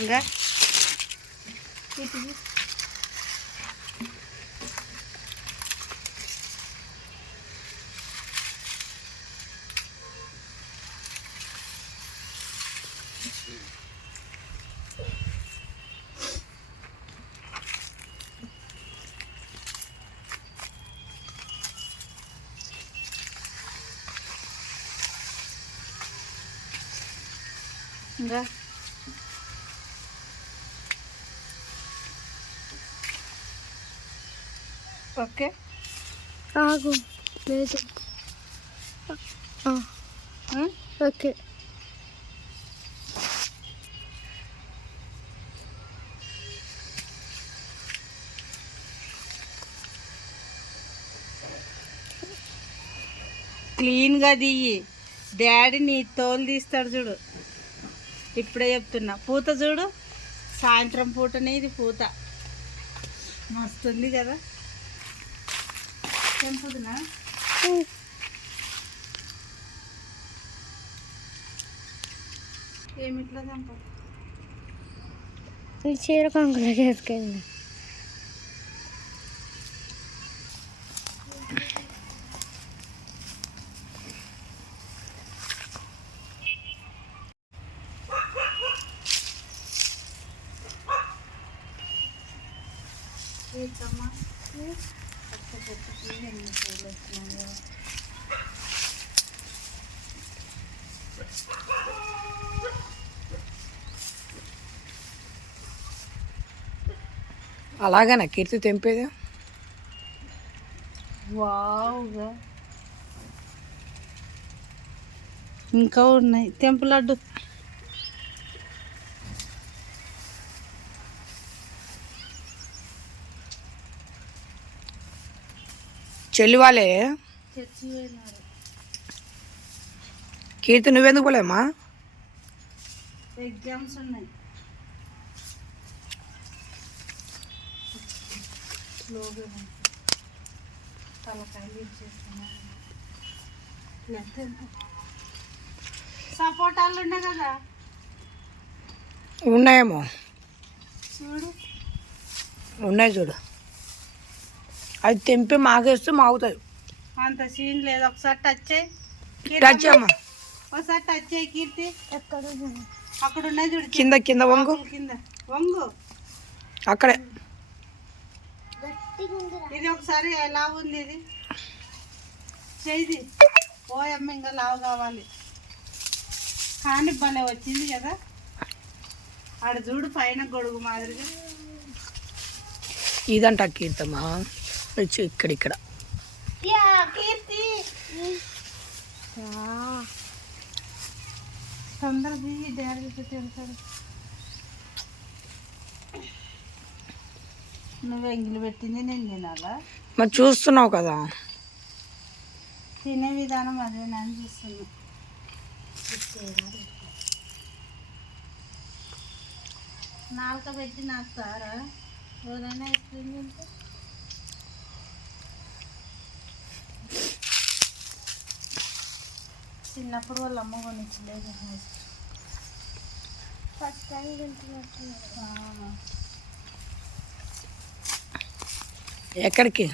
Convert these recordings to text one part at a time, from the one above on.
ఇంకా ఇంకా ఓకే ఆగు లేదు ఓకే క్లీన్గా దియ్యి. డాడీ నీ తోలు తీస్తాడు చూడు. ఇప్పుడే చెప్తున్నా. పూత చూడు, సాయంత్రం పూటనే ఇది పూత మస్తుంది కదా. తెంపుదునా? ఏమిట్లా తెంప చీర కొంగులోకి వేసుకెళ్ళి ఏంటమ్మా పచ్చ చెట్టుకి ఎన్ని పూలు వచ్చినాయో. అలాగేనా కీర్తి తెంపేది? వావ్గా ఇంకా ఉన్నాయి. తెంపు లడ్డు. చెల్లి వాళ్ళే చర్చి పోయినారు. కీర్తి నువ్వెందుకు పోలేమ్మా? ఎగ్జామ్స్ ఉన్నాయి. స్లోగా తలకాయలు ఇచ్చేస్తున్నాను. సపోటాలు ఉన్నాయి కదా, ఉన్నాయేమో. చూడు. ఉన్నాయి చూడు. అది తెంపి మాకేస్తే మాగుతాయి. అంత సీన్ లేదు. ఒకసారి టచ్ చేయి. టచ్ అమ్మా. ఒకసారి టచ్ చేయి కీర్తి. ఎక్కడ అక్కడ ఉన్నాయి చూడు. కింద కింద వంగు. కింద వంగు. అక్కడే. ఇది ఒకసారి ఎలా ఉంది ఇది చేయి. ఓయమ్మ ఇంకా లావు కావాలి. కానీ భలే వచ్చింది కదా. ఆడ చూడు పైన గొడుగు మాదిరిగా. ఇదంట కీర్తమ్మా. ఇక్కడ కీర్తి తొందరగా డాడీ తెలుసాడు. నువ్వు ఎంగిలి పెట్టింది నేను తినాలా? మరి చూస్తున్నావు కదా. తినే విధానం అదే నేను చూస్తున్నా. నాలుక పెట్టి నాకు తారా ఎవరైనా ఐస్క్రీమ్ తింటే. చిన్నప్పుడు వాళ్ళ అమ్మ కొనిచ్చలేదు. First time తింటున్నట్టున్నారు. ఎక్కడికి?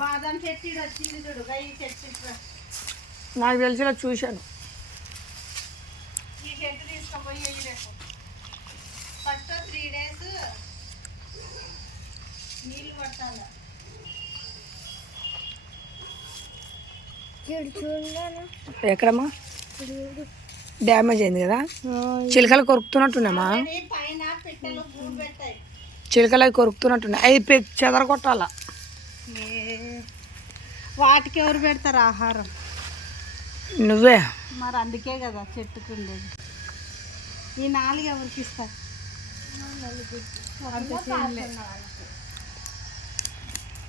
బాదం చెట్టు వచ్చింది చూడు. ఈ చెట్టు నాకు తెలిసిన చూశాను. ఈ చెట్టు తీసుకుపోయి రేపు ఫస్ట్ 3 days నీళ్ళు పట్టాలి. ఎక్కడమ్మా? డ్యామేజ్ అయింది కదా. చిలకలు కొరుకుతున్నట్టున్నామా? పైన పిట్టలు పూలు పెట్టాయి. చిలకలు అవి కొరుకుతున్నట్టున్నాయి. అవి చెదరగొట్టాల. వాటికి ఎవరు పెడతారు ఆహారం? నువ్వే. మరి అందుకే కదా చెట్టుకు ఉండేది. ఈ 4 ఎవరికి ఇస్తారు?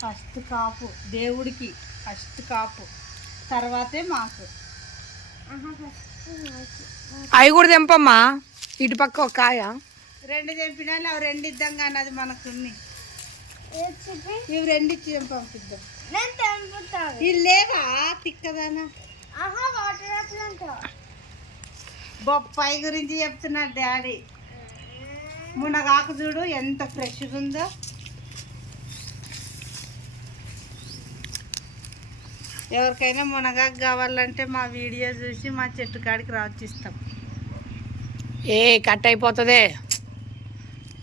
ఫస్ట్ కాపు దేవుడికి, ఫస్ట్ కాపు తర్వాతే మాకు. అవి కూడా తెంపమ్మా. ఇటు పక్క ఒక కాయ. 2 తెంపినా అవి 2 ఇద్దాం కానీ అది మనకు ఉన్నాయి. ఇవి 2 ఇచ్చి పంపిద్దాం. ఇవి లేవా తిక్కదానా? బొప్పాయి గురించి చెప్తున్నాడు డాడీ. మునగాకు చూడు ఎంత ఫ్రెష్గా ఉందో. ఎవరికైనా మునగాకు కావాలంటే మా వీడియో చూసి మా చెట్టు కాడికి రావచ్చిస్తాం. కట్ అయిపోతుంది,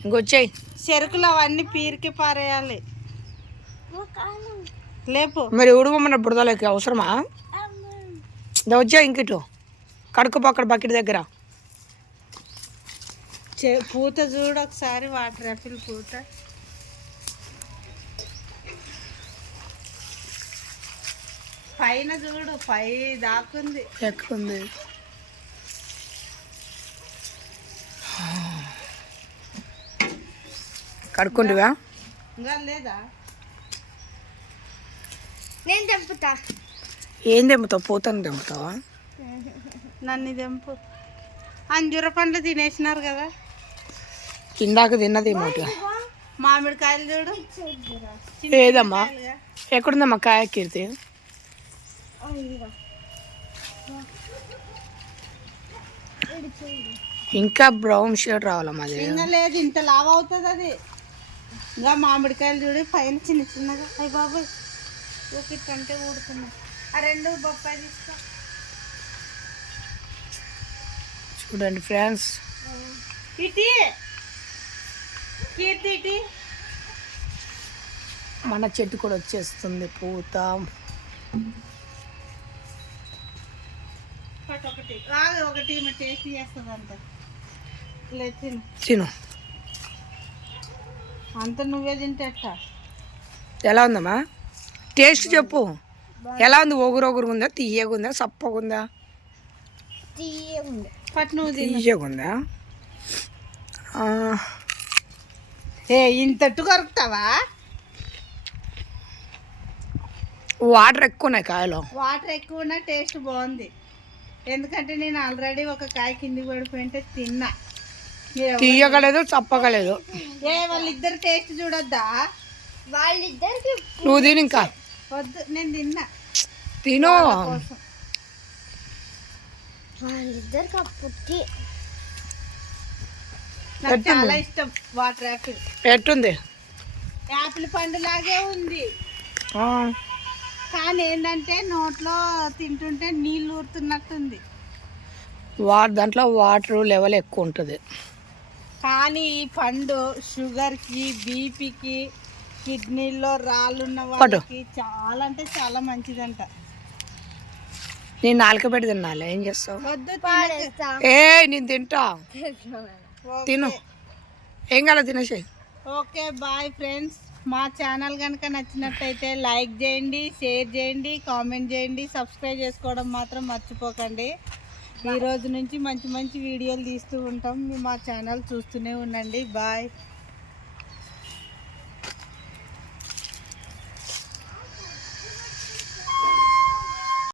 ఇంకొచ్చాయి. చెరుకులు అవన్నీ పీరికి పారేయాలి. లేపు మరి ఉడుకోమన్న బుడదలోకి అవసరమా? వచ్చా ఇంకిటు కడుక్కోపో అక్కడ బకెట్ దగ్గర. పూత చూడు ఒకసారి, వాటర్ యాపిల్ పూత. పైన చూడు, పై దాకుంది. ఎక్కుంది. కడుక్కుంటువా? ఇంకా లేదా? నేను తెంపుతా. ఏం తెంపుతావు? పూతను తెంపుతావా? నన్ను తెంపు. అంజూర పండ్లు తినేసినారు కదా. ఇందాక తిన్నది ఏమోటి. మామిడికాయలు చూడు. ఏదమ్మా? ఎక్కడుందమ్మా కాయ కీర్తి? ఇంకా బ్రౌన్ షేడ్ రావాలమ్మా అది. ఇంకా లేదు, ఇంత లావ్ అవుతుంది అది. ఇంకా మామిడికాయలు చూడు పైన చిన్న చిన్నగా. అయ్యి బాబాయ్ ఊపిట్టంటే ఊడుతున్నాయి. ఆ 2 బొప్పాయి తీసుకో. చూడండి ఫ్రెండ్స్, ఇటీ కీర్తి ఇటీ. మన చెట్టు కూడా వచ్చేస్తుంది పూత. ఒకటి టేస్ట్ చేస్తుంది అంత. లేదు తిను. తిను. అంత నువ్వే తింటేట. ఎలా ఉందమ్మా? టేస్ట్ చెప్పు. ఎలా ఉంది? ఒగురు ఉందా, తీయగా ఉందా, సప్పగా ఉందా? పట్టు నువ్వు తిను. తీయగా ఉందా? ఇంతట్టు కరుకుతావా? వాటర్ ఎక్కువ ఉన్నాయి కాయలో. వాటర్ ఎక్కువ ఉన్నా టేస్ట్ బాగుంది. ఎందుకంటే నేను ఆల్రెడీ ఒక కాయ కిందికి పడిపోయింటే తిన్నా. తీయగలేదు, చప్పగలేదు. వాళ్ళిద్దరు టేస్ట్ చూడొద్దా? వాళ్ళిద్దరికి నువ్వు తిని ఇంకా. వద్దు, నేను తిన్నా. తిను. వాళ్ళిద్దరికి అప్పటికి నాకు చాలా ఇష్టం వాటర్ యాపిల్. ఎట్టుంది? యాపిల్ పండు లాగే ఉంది, కానీ ఏంటంటే నోట్లో తింటుంటే నీళ్ళు ఊరుతున్నట్టుంది. దాంట్లో వాటర్ లెవెల్ ఎక్కువ ఉంటుంది. కానీ ఈ పండు షుగర్కి, బీపీకి, కిడ్నీలో రాళ్ళున్న వాళ్ళకి చాలా అంటే చాలా మంచిదంట. నేను నాలుక పెట్టి తినాలి, ఏం చేస్తావు? వద్దు, నేను తింటా. తిను, ఏం కాదు, తినేసి. Okay bye friends. మా ఛానల్ కనుక నచ్చినట్టయితే లైక్ చేయండి, షేర్ చేయండి, కామెంట్ చేయండి, సబ్స్క్రైబ్ చేసుకోవడం మాత్రం మర్చిపోకండి. ఈ రోజు నుంచి మంచి మంచి వీడియోలు తీస్తూ ఉంటాం. మా ఛానల్ చూస్తూనే ఉండండి. బాయ్.